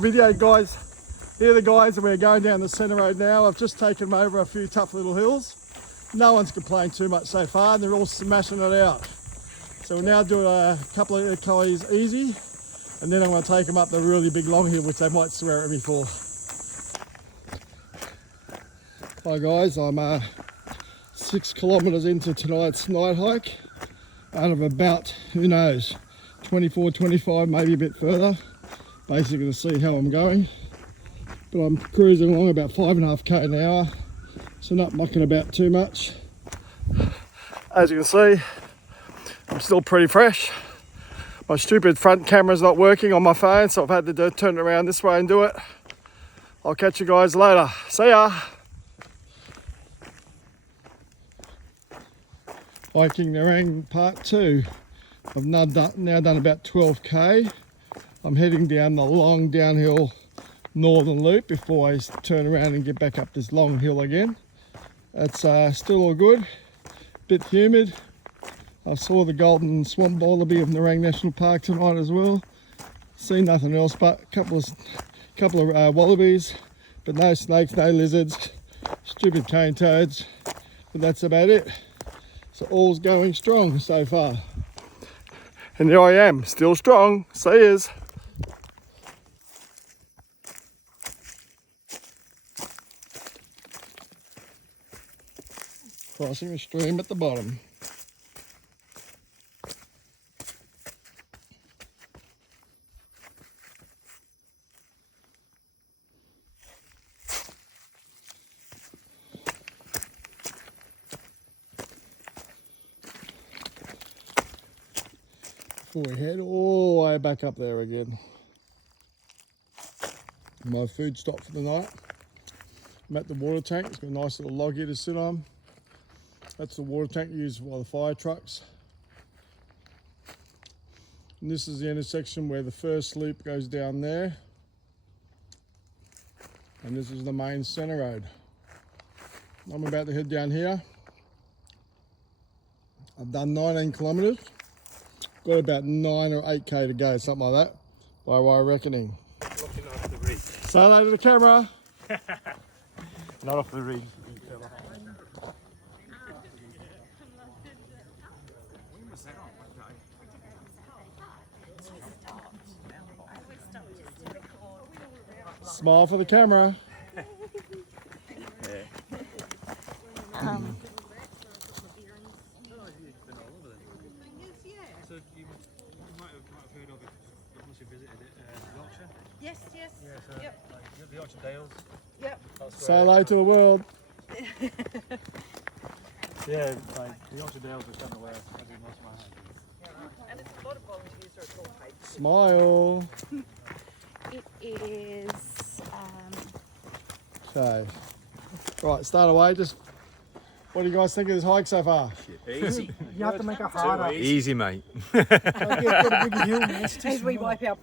the video, guys. Here are the guys, and we're going down the centre road now. I've just taken them over a few tough little hills. No one's complained too much so far, and they're all smashing it out. So we'll now do a couple of kilometres easy, and then I'm going to take them up the really big long hill, which they might swear at me for. Hi guys, I'm 6 kilometres into tonight's night hike, out of about, who knows, 24, 25, maybe a bit further. Basically to see how I'm going. But I'm cruising along about 5.5k an hour, so not mucking about too much. As you can see, I'm still pretty fresh. My stupid front camera's not working on my phone, so I've had to turn it around this way and do it. I'll catch you guys later. See ya! Hiking Nerang part 2. I've now done about 12k. I'm heading down the long downhill northern loop before I turn around and get back up this long hill again. It's still all good, bit humid. I saw the golden swamp wallaby of Nerang National Park tonight as well. Seen nothing else but a couple of wallabies, but no snakes, no lizards, stupid cane toads, but that's about it. So all's going strong so far. And here I am, still strong. See yous. Crossing the stream at the bottom. Before we head all the way back up there again. My food stop for the night. I'm at the water tank. It's got a nice little log here to sit on. That's the water tank used by the fire trucks. And this is the intersection where the first loop goes down there. And this is the main centre road. I'm about to head down here. I've done 19 kilometres. Got about 9 or 8k to go, something like that, by my reckoning. Looking off the rig. Say hello to the camera. Not off the rig. Smile for the camera. So you might have heard of it once you visited it, Yorkshire. Yes, yes. Yeah, so Yep. like the Yorkshire Dales. Yep. Say hello to the world. Yeah, like the Yorkshire Dales are kind of where I do most of my hiking. And it's a lot of volunteers are called hikes. Smile. It is, Okay. Right, start away. Just what do you guys think of this hike so far? Easy. You have to make it harder. Easy, mate. Get a big hill, man. It's too as we small. wipe our